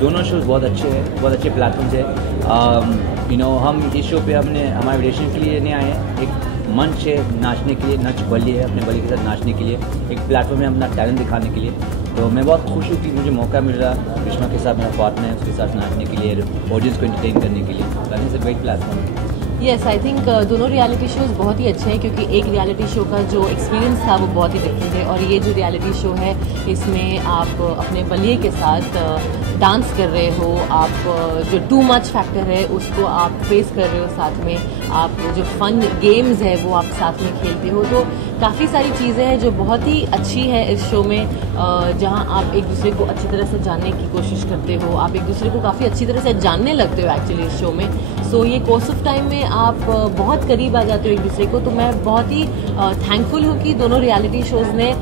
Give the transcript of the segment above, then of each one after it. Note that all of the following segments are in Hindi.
दोनों शोज बहुत अच्छे हैं, बहुत अच्छे प्लेटफॉर्म्स है। हम इस शो पे हमारे रिलेशन के लिए नहीं आए हैं, एक मंच है नाचने के लिए, नच बली है, अपने बली के साथ नाचने के लिए, एक प्लेटफॉर्म है अपना टैलेंट दिखाने के लिए। तो मैं बहुत खुश हूँ कि मुझे मौका मिल रहा कृष्णा के साथ, मेरा पार्टनर है, उसके साथ नाचने के लिए, ऑडियंस को एंटरटेन करने के लिए। That is a great platform. Yes, I think दोनों रियलिटी शोज़ बहुत ही अच्छे हैं, क्योंकि एक रियलिटी शो का जो एक्सपीरियंस था वो बहुत ही डिफरेंट है, और ये जो रियलिटी शो है इसमें आप अपने बलिए के साथ डांस कर रहे हो, आप जो टू मच फैक्टर है उसको आप फेस कर रहे हो, साथ में आप जो फन गेम्स है वो आप साथ में खेलते हो। तो काफ़ी सारी चीज़ें हैं जो बहुत ही अच्छी है इस शो में, जहां आप एक दूसरे को अच्छी तरह से जानने की कोशिश करते हो, आप एक दूसरे को काफ़ी अच्छी तरह से जानने लगते हो एक्चुअली इस शो में। सो ये कोर्स ऑफ टाइम में आप बहुत करीब आ जाते हो एक दूसरे को। तो मैं बहुत ही थैंकफुल हूँ कि दोनों रियलिटी शोज़ ने,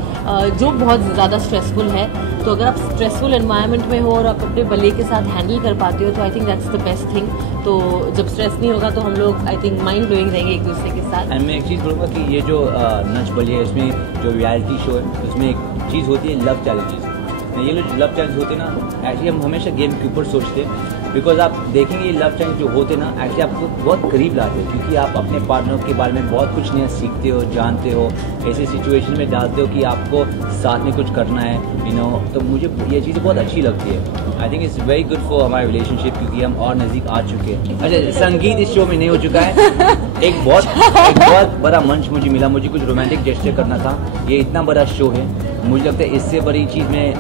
जो बहुत ज़्यादा स्ट्रेसफुल है, तो अगर आप स्ट्रेसफुल एनवायरनमेंट में हो और आप अपने बल्ले के साथ हैंडल कर पाते हो, तो I think that's the best thing. तो जब स्ट्रेस नहीं होगा तो हम लोग आई थिंक माइंड ब्लोइंग रहेंगे एक दूसरे के साथ। एंड मैं एक चीज़ बोलूँगा कि ये जो नच बलिए है, इसमें जो रियलिटी शो है उसमें एक चीज़ होती है लव चैलेंजेस। ये जो लव चैलेंज होते हैं ना, एक्चुअली हम हमेशा गेम के ऊपर सोचते हैं, बिकॉज आप देखेंगे ये लव चैलेंज जो होते हैं ना, एक्चुअली आपको बहुत करीब लाते हैं, क्योंकि आप अपने पार्टनर के बारे में बहुत कुछ नया सीखते हो, जानते हो, ऐसे सिचुएशन में डालते हो कि आपको साथ में कुछ करना है, तो मुझे ये चीज़ बहुत अच्छी लगती है। I think it's very good for हमारे रिलेशनशिप, क्योंकि हम और नज़दीक आ चुके हैं। अच्छा, संगीत इस शो में नहीं हो चुका है। एक बहुत बड़ा मंच मुझे मिला, मुझे कुछ रोमांटिक जेस्चर करना था। ये इतना बड़ा शो है, मुझे लगता है इससे बड़ी चीज़ मैं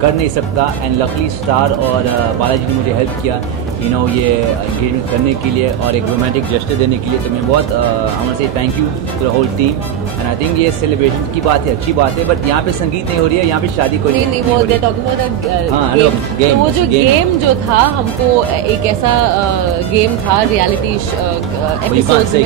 कर नहीं सकता। एंड लकली स्टार और बालाजी ने मुझे हेल्प किया ये एंगेजमेंट करने के लिए और एक रोमांटिक जेस्चर देने के लिए। तो मैं बहुत आई वांट से thank you to the whole team. And I think ये सेलिब्रेशन की बात है, अच्छी बात है, बट यहाँ पे संगीत नहीं हो रही है, यहाँ पे शादी को नहीं वो दे टॉकिंग अबाउट गेम। तो वो जो गेम जो था, हमको एक ऐसा गेम था रियलिटी एपिसोड में,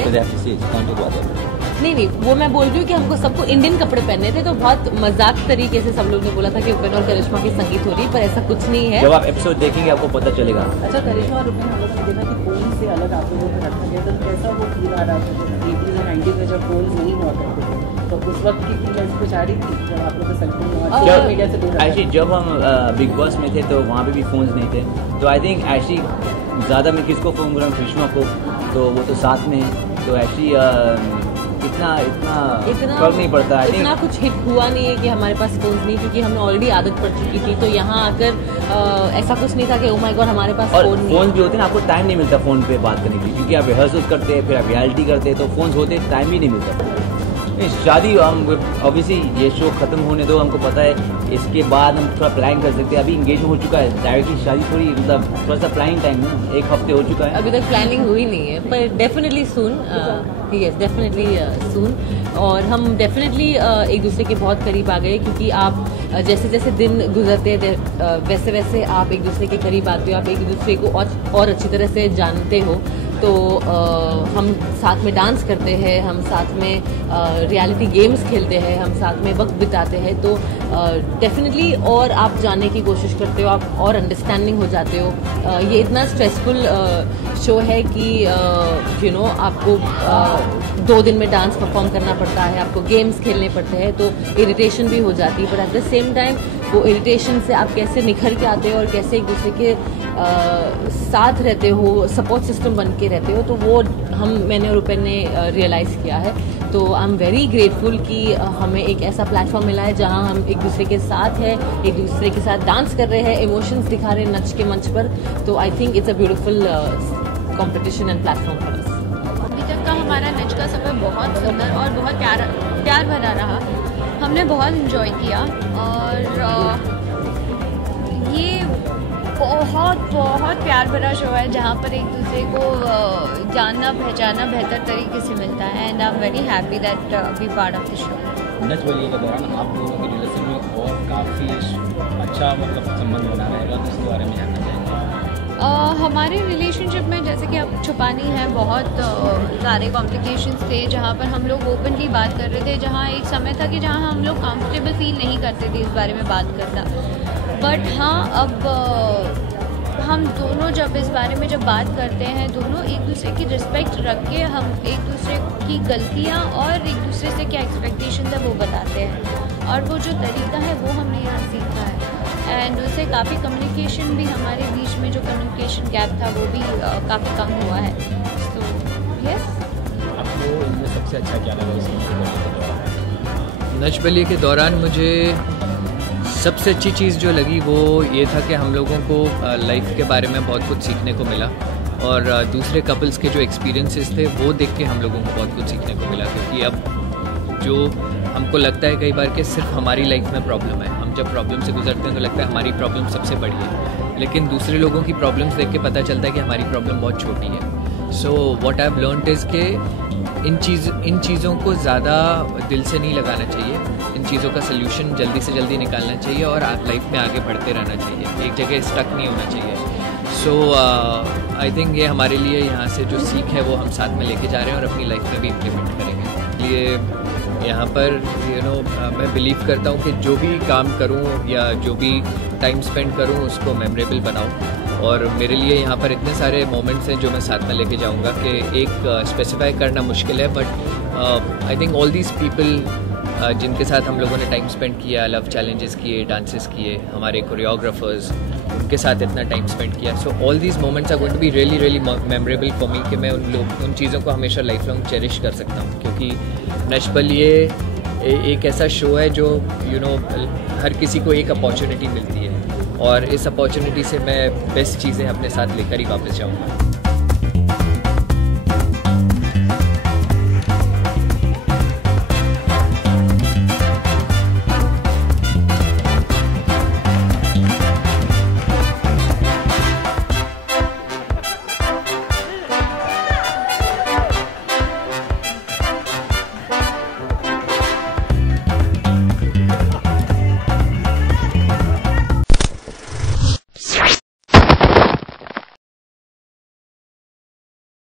नहीं वो मैं बोल रही हूँ कि हमको सबको इंडियन कपड़े पहनने थे, तो बहुत मजाक तरीके से सब लोग ने बोला था कि रुपेन और करिश्मा की संगीत हो रही है, पर ऐसा कुछ नहीं है। जब आप एपिसोड देखेंगे आपको पता चलेगा। अच्छा, करिश्मा और रुपेन हम लोग ने देखा कि फोन से अलग आप लोगों को रखा गया, तो कैसा वो फील आ रहा था 80s और 90s में जब फोन नहीं हुआ करते थे, तो उस वक्त की फील कुछ आ रही थी जब आप लोग सेलफोन सोशल मीडिया से दूर? एक्चुअली जब हम बिग बॉस में थे तो वहाँ पे भी फोन्स नहीं थे, तो आई थिंक एक्चुअली ज़्यादा मैं किसको फ़ोन कर रहा हूँ, करिश्मा को, तो वो तो साथ में है, तो एक्चुअली इतना फर्क नहीं पड़ता। इतना कुछ हिट हुआ नहीं है कि हमारे पास फोन्स नहीं, क्योंकि हमें ऑलरेडी आदत पड़ चुकी थी। तो यहाँ आकर ऐसा कुछ नहीं था कि ओह माय गॉड हमारे पास फोन नहीं। फोन भी होते हैं ना, आपको टाइम नहीं मिलता फोन पे बात करने के लिए, क्योंकि आप रिहर्सल करते हैं, फिर आप रियलिटी करते हैं, तो फोन होते टाइम ही नहीं मिलता। शादी हम ऑब्वियसली ये शो खत्म होने दो, हमको पता है इसके बाद हम थोड़ा प्लान कर सकते हैं। अभी इंगेजमेंट हो चुका है, डायरेक्टली शादी थोड़ी, मतलब थोड़ा सा प्लानिंग टाइम है, 1 हफ्ते हो चुका है, अभी तक प्लानिंग हुई नहीं है, पर डेफिनेटली सून, यस डेफिनेटली सून। और हम डेफिनेटली एक दूसरे के बहुत करीब आ गए, क्योंकि आप जैसे जैसे दिन गुजरते हैं वैसे वैसे आप एक दूसरे के करीब आते हो, आप एक दूसरे को और अच्छी तरह से जानते हो। तो हम साथ में डांस करते हैं, हम साथ में रियलिटी गेम्स खेलते हैं, हम साथ में वक्त बिताते हैं, तो डेफिनेटली और आप जानने की कोशिश करते हो, आप और अंडरस्टैंडिंग हो जाते हो। ये इतना स्ट्रेसफुल शो है कि आपको 2 दिन में डांस परफॉर्म करना पड़ता है, आपको गेम्स खेलने पड़ते हैं, तो इरिटेशन भी हो जाती है, पर एट द सेम टाइम वो इरिटेशन से आप कैसे निखर के आते हो और कैसे एक दूसरे के साथ रहते हो, सपोर्ट सिस्टम बन के रहते हो, तो वो मैंने और रुपेन ने रियलाइज़ किया है। तो आई एम वेरी ग्रेटफुल कि हमें एक ऐसा प्लेटफॉर्म मिला है जहां हम एक दूसरे के साथ हैं, एक दूसरे के साथ डांस कर रहे हैं, इमोशंस दिखा रहे हैं नच के मंच पर। तो I think it's a beautiful competition and platform for us. अभी तक का हमारा नच का सफ़र बहुत सुंदर और बहुत प्यार भरा रहा, हमने बहुत इन्जॉय किया, और ये बहुत प्यार भरा शो है जहाँ पर एक दूसरे को जानना पहचानना बेहतर तरीके से मिलता है। And I am very happy that be part of the show. Nach Baliye के दौरान आप लोगों के रिलेशन में और काफ़ी अच्छा संबंध बना रहेगा, तो इसके बारे में जानना चाहेंगे। हमारे रिलेशनशिप में जैसे कि अब छुपानी है, बहुत सारे कॉम्प्लिकेशंस थे जहाँ पर हम लोग ओपनली बात कर रहे थे, जहाँ एक समय था कि जहाँ हम लोग कंफर्टेबल फील नहीं करते थे इस बारे में बात करना। बट हाँ, अब हम दोनों जब इस बारे में बात करते हैं, दोनों एक दूसरे की रिस्पेक्ट रख के हम एक दूसरे की गलतियाँ और एक दूसरे से क्या एक्सपेक्टेशन है वो बताते हैं, और वो जो तरीका है वो हमने है काफ़ी कम्युनिकेशन भी, हमारे बीच में जो कम्युनिकेशन गैप था वो भी काफ़ी कम हुआ है। तो यस। आपको इनमें सबसे अच्छा क्या लगा इस नच बलिए के दौरान? नच बलिए के दौरान मुझे सबसे अच्छी चीज़ जो लगी वो ये था कि हम लोगों को लाइफ के बारे में बहुत कुछ सीखने को मिला, और दूसरे कपल्स के जो एक्सपीरियंसेस थे वो देख के हम लोगों को बहुत कुछ सीखने को मिला। क्योंकि अब जो हमको लगता है कई बार कि सिर्फ हमारी लाइफ में प्रॉब्लम है, हम जब प्रॉब्लम से गुजरते हैं तो लगता है हमारी प्रॉब्लम सबसे बड़ी है, लेकिन दूसरे लोगों की प्रॉब्लम्स देख के पता चलता है कि हमारी प्रॉब्लम बहुत छोटी है। So what I have learned is के इन चीज़ों को ज़्यादा दिल से नहीं लगाना चाहिए, इन चीज़ों का सल्यूशन जल्दी से जल्दी निकालना चाहिए और आप लाइफ में आगे बढ़ते रहना चाहिए, एक जगह स्टक नहीं होना चाहिए। सो आई थिंक ये हमारे लिए यहाँ से जो सीख है वो हम साथ में लेके जा रहे हैं और अपनी लाइफ में भी इम्प्लीमेंट करेंगे। ये यहाँ पर मैं बिलीव करता हूँ कि जो भी काम करूँ या जो भी टाइम स्पेंड करूँ उसको मेमोरेबल बनाऊँ, और मेरे लिए यहाँ पर इतने सारे मोमेंट्स हैं जो मैं साथ में लेके जाऊँगा कि एक स्पेसिफाई करना मुश्किल है, but I think all these people जिनके साथ हम लोगों ने टाइम स्पेंड किया, लव चैलेंजेस किए, डांसेस किए, हमारे कोरियोग्राफर्स, उनके साथ इतना टाइम स्पेंड किया। So all these moments are going to be really really memorable for me, कि मैं उन चीज़ों को हमेशा लाइफ लॉन्ग चेरिश कर सकता हूँ। क्योंकि नच बलिए एक ऐसा शो है जो हर किसी को एक अपॉर्चुनिटी मिलती है, और इस अपॉर्चुनिटी से मैं बेस्ट चीज़ें अपने साथ लेकर ही वापस जाऊँगा।